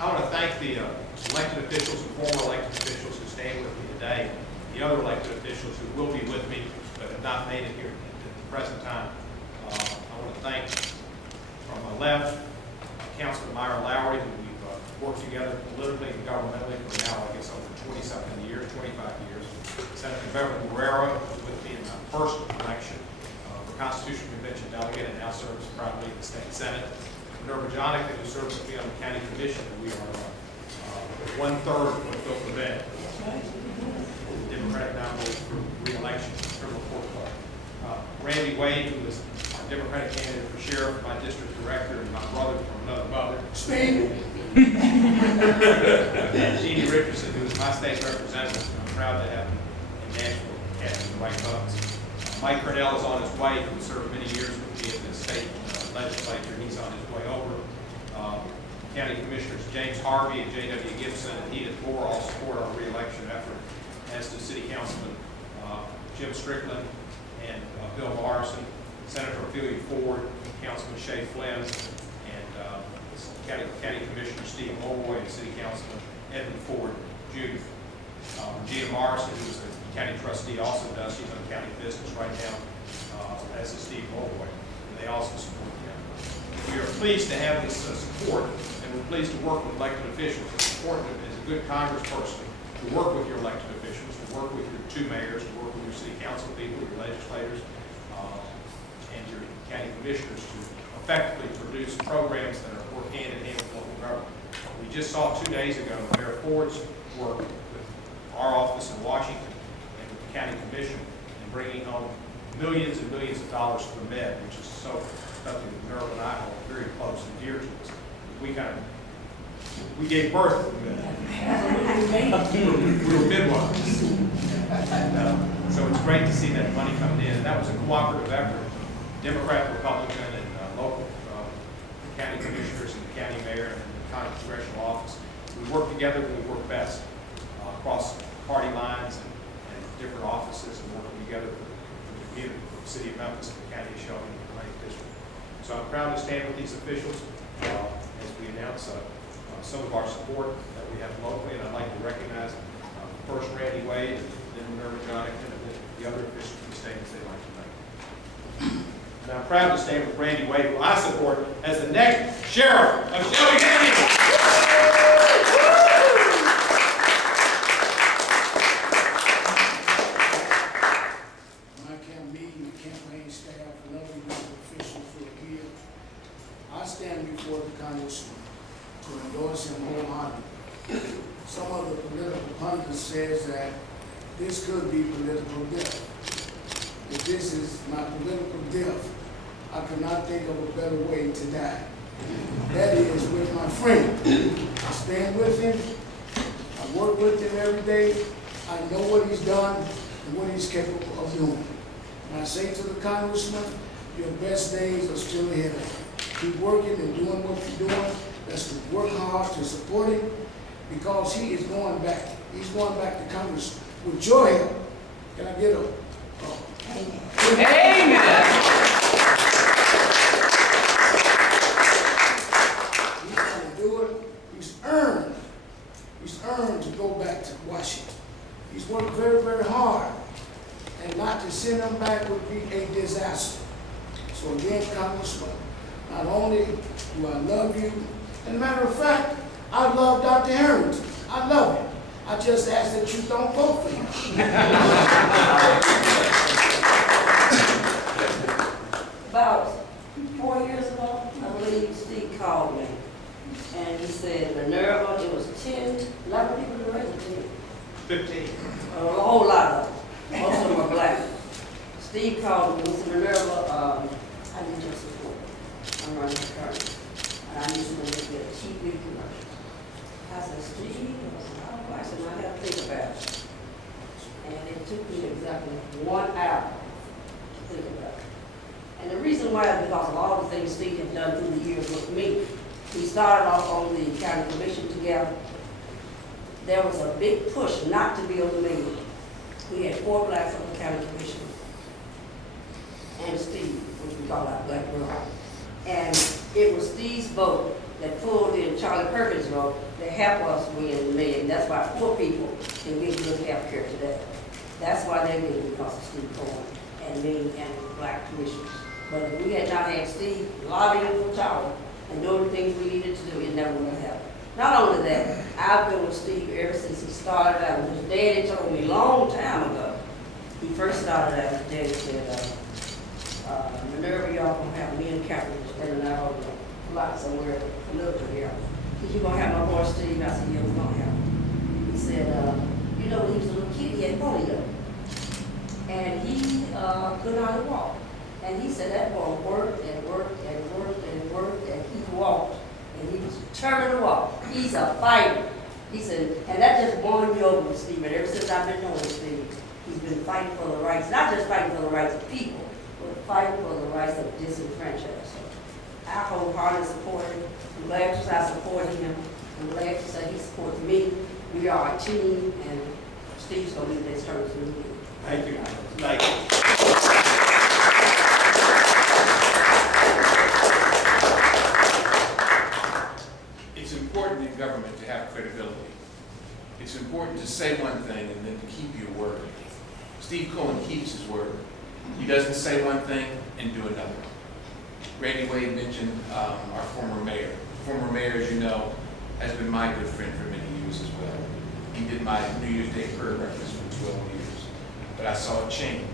I want to thank the elected officials and former elected officials who stand with me today, the other elected officials who will be with me but have not made it here at the present time. I want to thank, from my left, Councilman Myron Lowery, who we've worked together politically and governmentally for now, I guess, over 20-something years, 25 years. Senator Beverly Marrero was with me in my first election for Constitutional Convention delegate and now serves proudly in the state Senate. Minerva, Johnican, who serves with me on the county commission, and we are one-third of what built the bed. Democratic nominee for re-election, criminal court clerk. Randy Wade, who is our Democratic candidate for sheriff, my district director, and my brother from another mother. Speed. Jeanne Richardson, who is my state representative, and I'm proud to have him in Nashville casting the right votes. Mike Kernell is on his way, who served many years with me in the state legislature. He's on his way over. County Commissioners James Harvey and J.W. Gibson and Edith all support our re-election effort, as do City Councilman Jim Strickland and Bill Morrison, Senator Ophelia Ford, Councilman Shea Flinn, and County Commissioner Steve Mulroy and City Councilman Edith Ford Jr. Jeanne Morrison, who's a county trustee, also does. She's on county business right now, as is Steve Mulroy. They also support the effort. We are pleased to have this support, and we're pleased to work with elected officials. It's important as a good congressperson to work with your elected officials, to work with your two mayors, to work with your city council people, your legislators, and your county commissioners to effectively produce programs that are work hand in hand with local government. We just saw 2 days ago Mayor Ford's work with our office in Washington and with the county commission in bringing home millions and millions of dollars for the Med, which is so something that Minerva and I hold very close and dear to us. We gave birth to the Med. We were midwives. And, so it's great to see that money coming in. And that was a cooperative effort. Democrat, Republican, and local county commissioners and the county mayor and the county congressional office. We work together when we work best across party lines and different offices and working together for the community, for the city of Memphis, the county of Shelby, and the Lake District. So I'm proud to stand with these officials as we announce some of our support that we have locally, and I'd like to recognize first Randy Wade, then Minerva Johnican, and then the other officials for the statements they'd like to make. And I'm proud to stand with Randy Wade, who I support as the next sheriff of Shelby County. To endorse him wholeheartedly. Some of the political pundits says that this could be political death. If this is my political death, I could not think of a better way to die. That is with my friend. I stand with him. I work with him every day. I know what he's done and what he's capable of doing. And I say to the Congressman, your best days are still ahead of you. Keep working and doing what you're doing. Let's work hard to support him because he is going back. He's going back to Congress with your help. Can I get a amen? Amen. He's going to do it. He's earned to go back to Washington. He's worked very, very hard. And not to send him back would be a disaster. So again, Congressman, not only do I love you, as a matter of fact, I love Dr. Harrington. I love him. I just ask that you don't vote for him. About 4 years ago, I believe Steve called me. And he said, Minerva, it was 11 people in the race, 15. a whole lot of them. Most of them are black. Steve called me and said, Minerva, I need your support. I'm running for Kernell. And I need someone to get a TV commercial. I said, Steve? I said, I have to think about it. And it took me exactly 1 hour to think about it. And the reason why is because of all the things Steve had done through the years with me. He started off on the county commission together. There was a big push not to be eliminated. We had 4 blacks on the county commission. And Steve, which we call our black brother. And it was Steve's vote that pulled in Charlie Perkins Road to help us win the million. That's why poor people can get good health care today. That's why they're getting because of Steve Cohen and me and black commissioners. But if we had not had Steve lobbying for Charlie and doing the things we needed to do, it never would have happened. Not only that, I've been with Steve ever since he started out. His daddy told me a long time ago. He first started out, his daddy said, Minerva, y'all gonna have me and Captain standing out on the lot somewhere, a little bit here. Said, you gonna have my boy Steve? I said, yeah, we're gonna have him. He said, you know, when he was a little kid, he had polio. And he could not walk. And he said that boy worked and worked and worked and worked, and he walked. And he was determined to walk. He's a fighter. He said, and that just won me over with Steve. And ever since I've been knowing Steve, he's been fighting for the rights, not just fighting for the rights of people, but fighting for the rights of disenfranchised. So I wholeheartedly support him. I'm glad to say I support him. I'm glad to say he supports me. We are a team, and Steve's going to lead this term to me. Thank you. Thank you. It's important in government to have credibility. It's important to say one thing and then to keep your word. Steve Cohen keeps his word. He doesn't say one thing and do another. Randy Wade mentioned our former mayor. Former mayor, as you know, has been my good friend for many years as well. He did my New Year's Day prayer breakfast for 12 years. But I saw a change.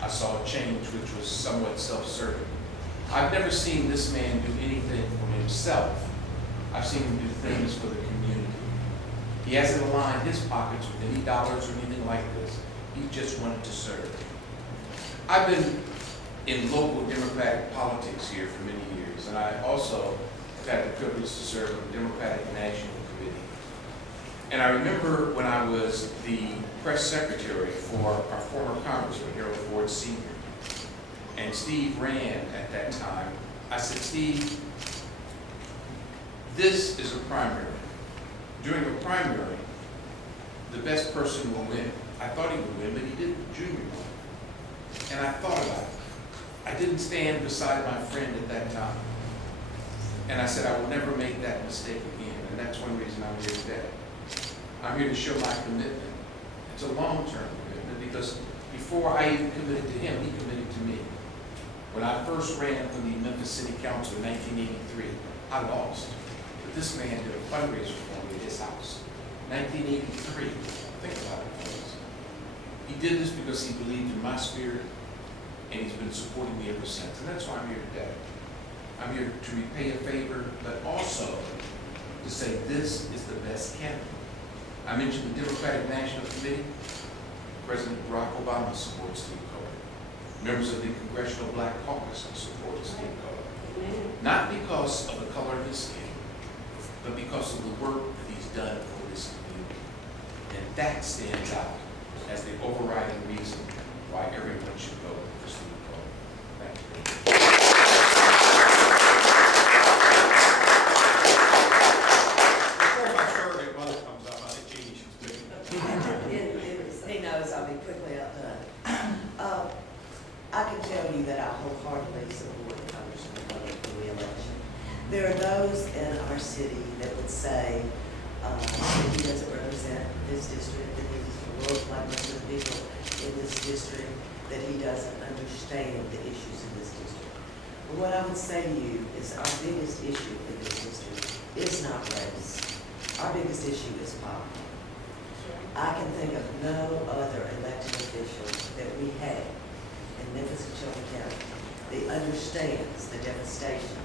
I saw a change which was somewhat self-serving. I've never seen this man do anything for himself. I've seen him do things for the community. He hasn't aligned his pockets with any dollars or anything like this. He just wanted to serve. I've been in local Democratic politics here for many years, and I also have had the privilege to serve on the Democratic National Committee. And I remember when I was the press secretary for our former Congressman, Harold Ford Sr., and Steve ran at that time. I said, Steve, this is a primary. During a primary, the best person will win. I thought he would win, but he didn't. Junior won. And I thought about it. I didn't stand beside my friend at that time. And I said, I will never make that mistake again. And that's one reason I'm here today. I'm here to show my commitment. It's a long-term commitment because before I even committed to him, he committed to me. When I first ran for the Memphis City Council in 1983, I lost. But this man did a fundraiser for me at his house. 1983. Think about it, folks. He did this because he believed in my spirit, and he's been supporting me ever since. And that's why I'm here today. I'm here to repay a favor, but also to say this is the best candidate. I mentioned the Democratic National Committee. President Barack Obama supports Steve Cohen. Members of the Congressional Black Caucus support Steve Cohen. Not because of the color of his skin, but because of the work that he's done for this community. And that stands out as the overriding reason why everyone should vote for Steve Cohen. Thank you. Before my surrogate mother comes up, I think Jeanne should speak. He knows I'll be quickly outdone. I can tell you that I wholeheartedly support Congressman Cohen for re-election. There are those in our city that would say that he doesn't represent this district, that he's a world like most of the people in this district, that he doesn't understand the issues in this district. But what I would say to you is our biggest issue in this district is not race. Our biggest issue is poverty. I can think of no other elected official that we have in Memphis and Shelby County that understands the devastation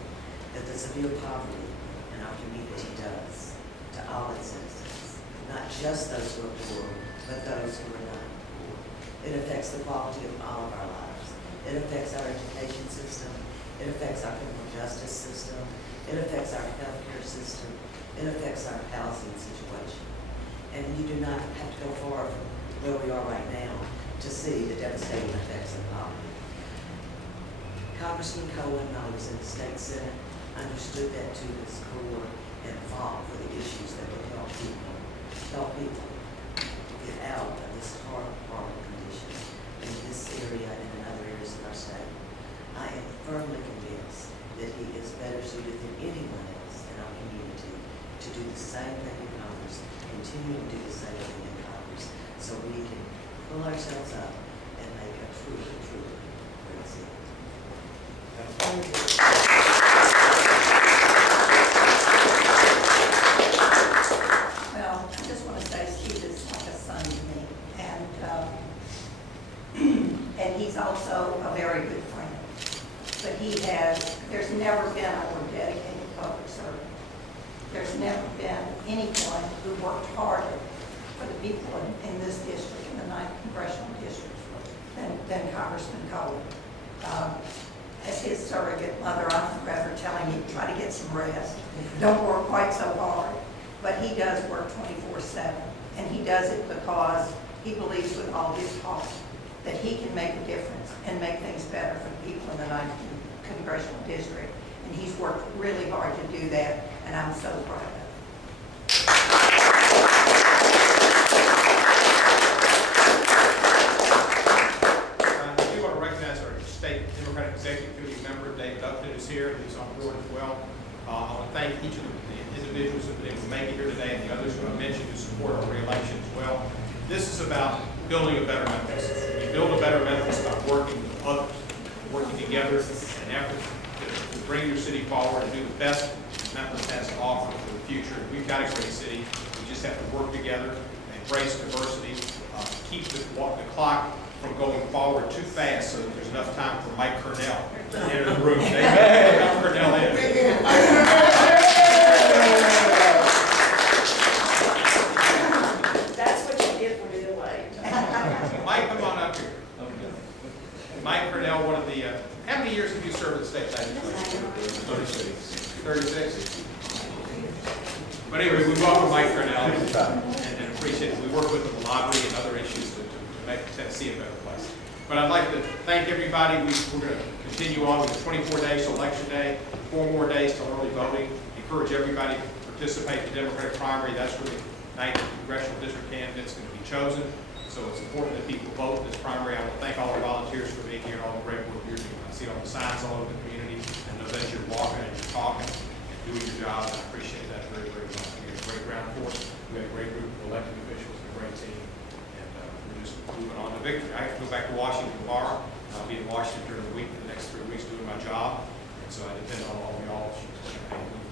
that the severe poverty in our community does to all its citizens, not just those who are poor, but those who are not poor. It affects the quality of all of our lives. It affects our education system. It affects our criminal justice system. It affects our healthcare system. It affects our housing situation. And you do not have to go far from where we are right now to see the devastating effects of poverty. Congressman Cohen, when I was in the state senate, understood that to his core and fought for the issues that would help people get out of this horrible condition in this area and in other areas of our state. I am firmly convinced that he is better suited than anyone else in to do the same thing in Congress, continue to do the same thing in Congress, so we can pull ourselves up and make a truly, truly great city. Well, I just want to say Steve is like a son to me, and he's also a very good friend. But there's never been a more dedicated public servant. There's never been anyone who worked harder for the people in this district, in the 9th Congressional District, than Congressman Cohen. As his surrogate mother, I'm forever telling you, try to get some rest. Don't work quite so hard. But he does work 24/7, and he does it because he believes with all his heart that he can make a difference and make things better for the people in the 9th Congressional District. And he's worked really hard to do that, and I'm so proud of him. I do want to recognize our state Democratic Executive Committee member, David Upton, is here. He's on board as well. I want to thank each of the individuals who have been able to make it here today and the others who I mentioned who support our re-election as well. This is about building a better Memphis. You build a better Memphis by working with others, working together in an effort to bring your city forward and do the best Memphis has to offer for the future. We've got a great city. We just have to work together, embrace diversity, keep the clock from going forward too fast so that there's enough time for Mike Kernell to enter the room. Mike Kernell in. That's what you get for being late. Mike, come on up here. Mike Kernell, one of the, how many years have you served in the state legislature? 36. But anyway, we welcome Mike Kernell and appreciate it. We work with the lottery and other issues to make Tennessee a better place. But I'd like to thank everybody. We're going to continue on with the 24 days to Election Day, 4 more days to early voting. Encourage everybody to participate in the Democratic primary. That's where the 9th Congressional District candidate is going to be chosen. So it's important that people vote in this primary. I want to thank all the volunteers for being here and all the great work you're doing. I see all the signs all over the community and know that you're walking and you're talking and doing your job. And I appreciate that very, very much. We have a great ground force. We have a great group of elected officials and a great team. And we're just moving on to victory. I have to go back to Washington tomorrow. I'll be in Washington during the week for the next 3 weeks doing my job. And so I depend on all of y'all to move